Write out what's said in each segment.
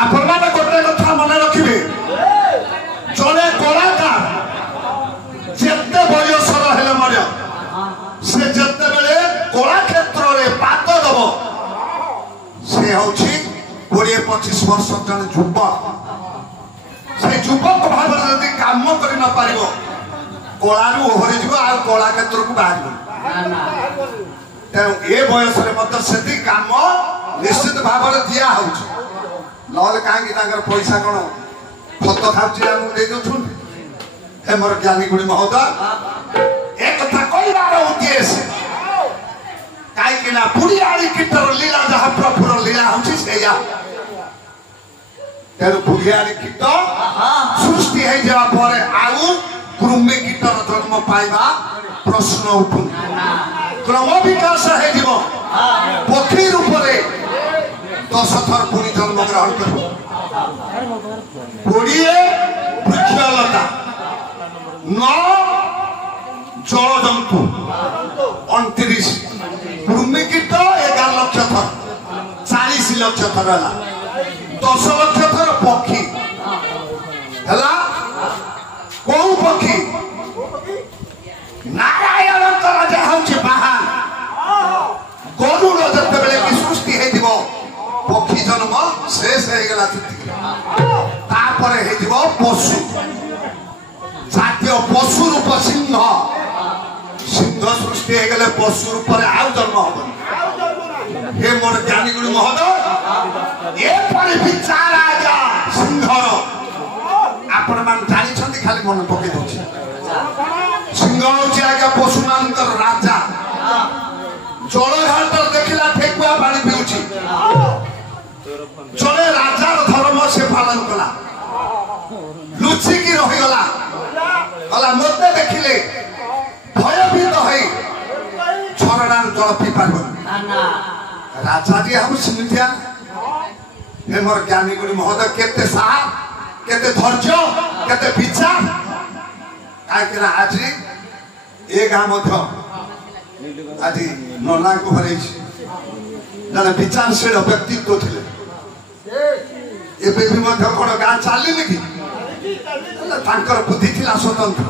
आपण माने गोटे कथा मन रखिबे जने कलाकार जेते बयसर हेले मर्य से जते बेले कला क्षेत्र रे पात दब से होछि 20-25 वर्ष जने युवक से युवक भाव यदि काम करि न पारिबो कलारू ओहरि जिवो आ कला क्षेत्र को बाहर तेणु ए बयस रे मत सेति काम निश्चित भाव रे दिया होछि नहले काहे तांकर पैसा कोन खत खाउछि हम दे दउछुन हे मोर ज्ञानी गुणी महोदय एक कथा कहबार उद्देश्य काहे कि ना पुरियारी कीटर लीला जहा प्रभुर लीला होछि सेया तेणु पुरियारी कीट सृष्टि है जा परे आउ कुरुम्बे कीटर जन्म पाइबा प्रश्न उठुन क्रम विकास है जीव पक्षी रूप रे 10 थर पुरी जन्म ग्रहण कर 20 वृक्षलता 9 जल जंतु 29 भूमि कीट 11 लाख थर 40 लाख थर हला 10 लाख थर पक्षी हला को पक्षी नारायण कर जा होछि बाहर गरुड़ जते बेले की सृष्टि हे दिबो पक्षी जन्म शेष हे गेला तापर हे दिबो पशु जातीय पशु रूप सिंह सिंह सृष्टि हे गेले पशु रूप रे आउ जन्म हो हे मोर ज्ञानी गुरु महोदय ए पर विचार आजा सिंहर आपण मान जानि छथि खाली मन पके दोछि सिंह होछि आज्ञा पशु मानकर राजा जल घाट देखिला ठेकुआ पानी पिउछि जले राजार धर्म से पालन कला लुचि की रहि गला गला मते देखिले भयभीत होई झरणार जल पी पारबो राजा जी हम सिंधिया हे मोर ज्ञानी गुरु महोदय केते साहब केते धैर्य केते विचार काहे आज ए गां मध्य आज नना को हरै जने विचारशील व्यक्तित्व थिले एबे भी मध्य कोन गां चाली कि तांकर बुद्धि थिला स्वतंत्र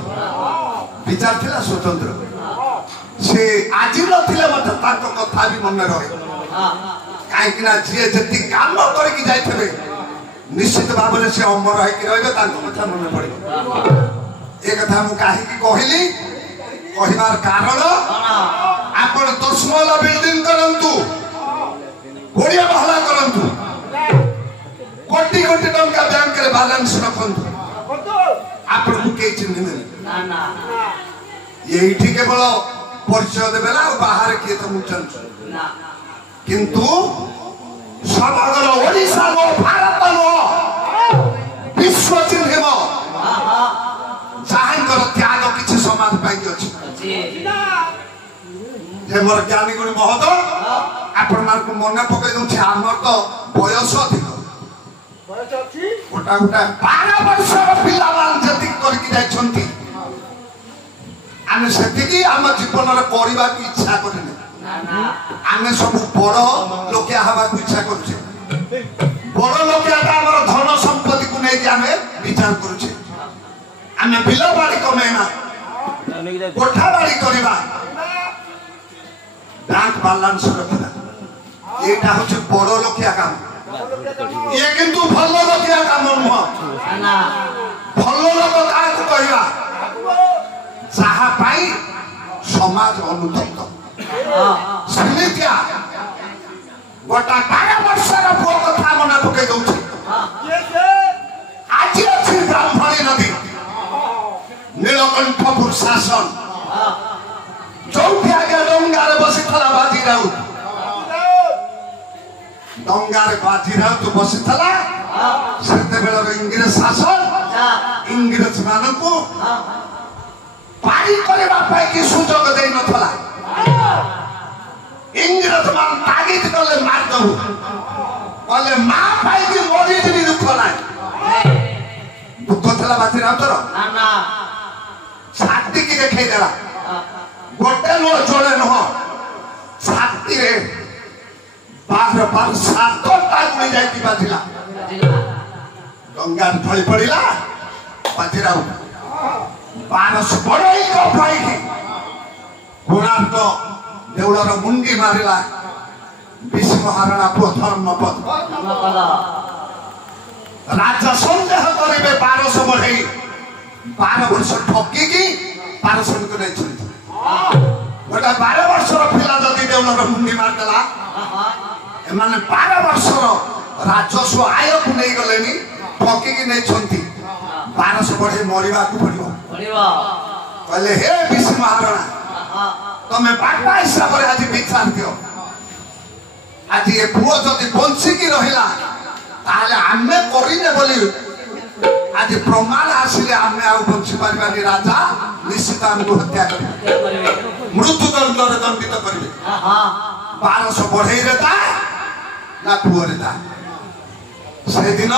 विचार थिला स्वतंत्र से आज नथिले मत तांको कथा भी मन रहे काहे कि ना जे जति काम करे कि जाइथबे निश्चित भाव से अमर है कि रहबे तांको कथा मन पड़े ए कथा मु काहे कि कहली कहिबार कारण आपण 10 महला बिल्डिंग करंतु गोड़िया महला करंतु कोटी कोटी टंका बैंक रे बैलेंस रखंतु आपण के चिन्ह ना ना एठी केवल परिचय देबेला बाहर के तो मुचन ना किंतु समग्र ओडिसा नो भारत नो विश्व चिन्ह मो जाहंकर त्याग किछि समाज पाई अछि जे मोर ज्ञानी गुरु महोदय आपण मान को मन पके दउछि हमर तो बयस अधिक बयस अछि गोटा गोटा 12 वर्ष पिला मान जति करके जाय छंती आमे सेति की हम जीवन रे करबा की इच्छा करने ना ना आमे सब बड़ लोकिया हवा की इच्छा करछे बड़ लोकिया का हमर धन संपत्ति को नै कि आमे विचार करछे आमे बिलो बाड़ी कमेना कोठा बाड़ी करबा बैंक बैलेंस रखना एटा होचे बड़ लोकिया काम ये किंतु भलो लोकिया काम नुह ना भलो लोक का कहबा साहा पाई समाज अनुतप्त समितिया गोटा 12 वर्षर पुओ कथा मना पके दउछि आज अछि ब्राह्मणी नदी नीलकंठपुर शासन चौथी आगे डंगारे बसी थला बाजी राउत डंगारे बाजी राउत बसी थला सेते बेला इंग्रेज शासन इंग्रेज मानको पारी करबा पाई की सुजोग देई नथला इंग्रेज मान तागिद करले मार दउ कहले मां पाई की मोरी भी दुख नाही दुख थला बाजी राउत ना ना छाती की देखाई देला गोटे नो जोड़े न छाती रे 12 7 टा गुणी जाई बाजिला गंगार ढली पड़ा बाजीराव 1200 बड़ई पाई कोणार्क देउलर मुंडी मारिला विष महाराणा पुओ धर्मपद राजा संदेह करेंगे 1200 बढ़ई 12 वर्ष ठकिकी 1200 को नहीं गोटे 12 वर्षर पिला जदि देउलर मुंडी मारदेला एमाने 12 वर्षर राजस्व आय को नहीं गले ठकिकी नहीं 1200 बढ़ई मरवा को पड़ो कहले हे विष महाराणा तमें बापा हिसाब से आज विचार दियो आज ये पुओ जदि बंचिकी रहिला ताले आमे करिने बोली आज प्रमाण आसिले आमे आ बंची पारिबानी राजा निश्चित हमको हत्या करिवे मृत्यु दंडरे दंडित करिवे 1200 बढ़ई रे ता ना पुओ रे ता से दिन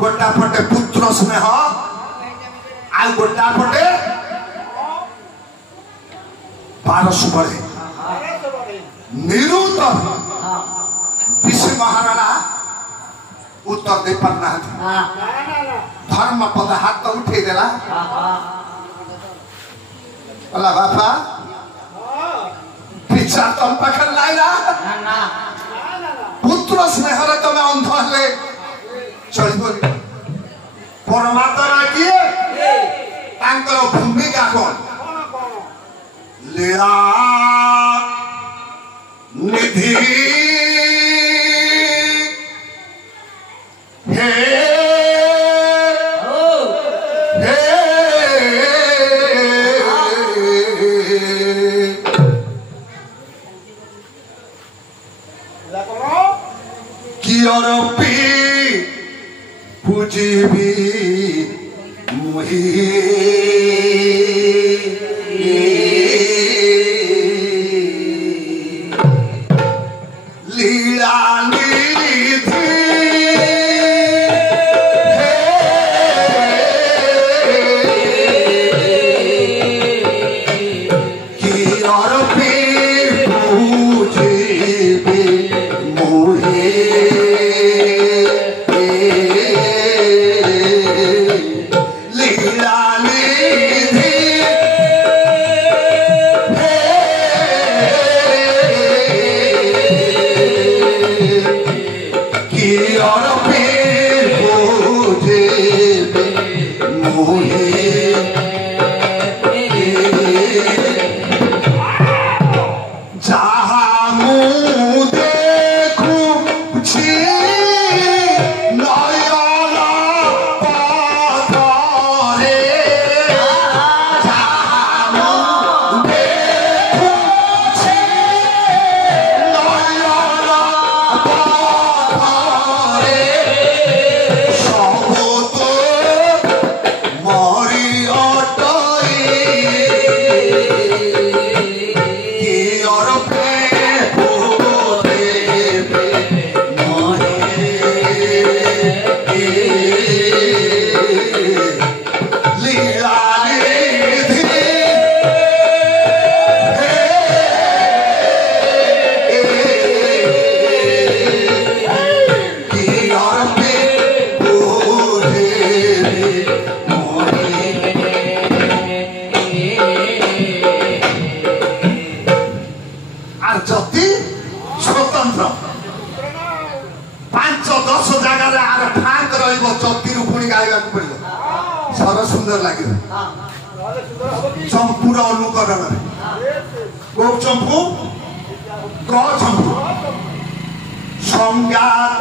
गोटा पटे पुत्र स्नेह आ गोटा पटे 1200 बढ़ई निरुत्तर विष महाराणा उत्तर दे पारना धर्म पद हाथ उठे देला बोला बापा पिछा तुम पाखर लाइला पुत्र स्नेह रे तुम अंध हेले चलिबो परमात्मा किए तांकर भूमिका कोन लीला निधि हे हे कियर पी पूजिबी मुही सुंदर लगे चंपूर अनुकरण गो चंपू ग चंपू संज्ञात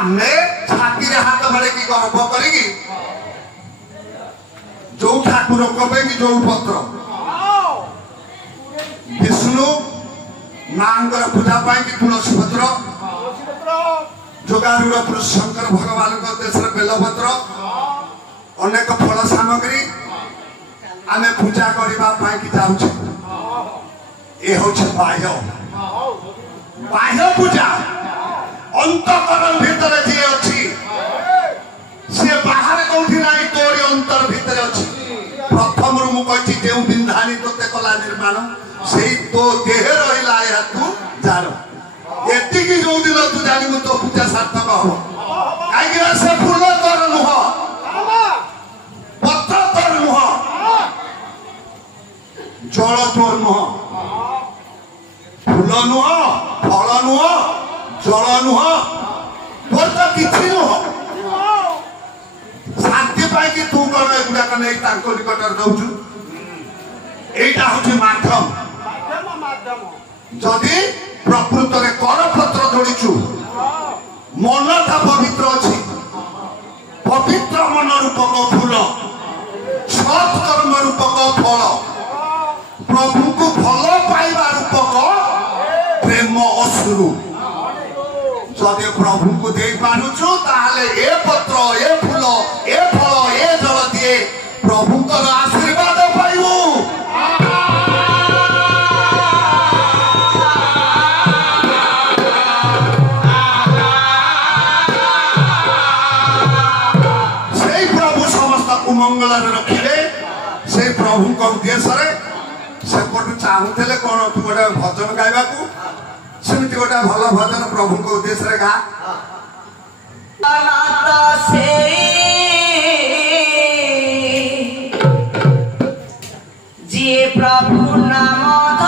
आमे छाती रे हाथ मारे की गर्व करी जो ठाकुर कबे कि जो पत्र विष्णु मांगर पूजा पाई कि तुलसी पत्र जोगारूढ़ पुरुष शंकर भगवान देश बेलपत्र अनेक फल सामग्री आमे पूजा करने की जाऊे ये हूँ बाह्य पूजा अंतकरण भितर जी अच्छी सी बाहर कौटी ना तोरी अंतर भितर अच्छी प्रथम मुझे जो बिंधानी तोते कला निर्माण से तो देह रहा तू जान एति जो दिन तू जानू तो पूजा सार्थक हम कहीं से फूल तोर नुह पत्र तोर नुह जल तोर नुह फूल नुह फल नुह जल नुह तोर तो किसी नुह शांति पाई कि तू कौन एगुड़ाक नहीं निकट दौचु यहीटा हूँ माध्यम जदि प्रकृत में करपत्र जोड़ीचु मन था पवित्र अच्छी पवित्र मन रूपक फूल सत्कर्म रूपक फल प्रभु को भल पाइबा रूपक प्रेम अश्रु जदि प्रभु को दे पारुचु ताहले ए पत्र ए फूल ए फल ए जल दिए प्रभु आशीर्वाद पाइबु मंगल रखिले से प्रभु को उद्देश्य सेपटू चाहूले कौन तू गोटे भजन गाइबा सेमती गोटे भल भजन प्रभु को उद्देश्य गा जी प्रभु नाम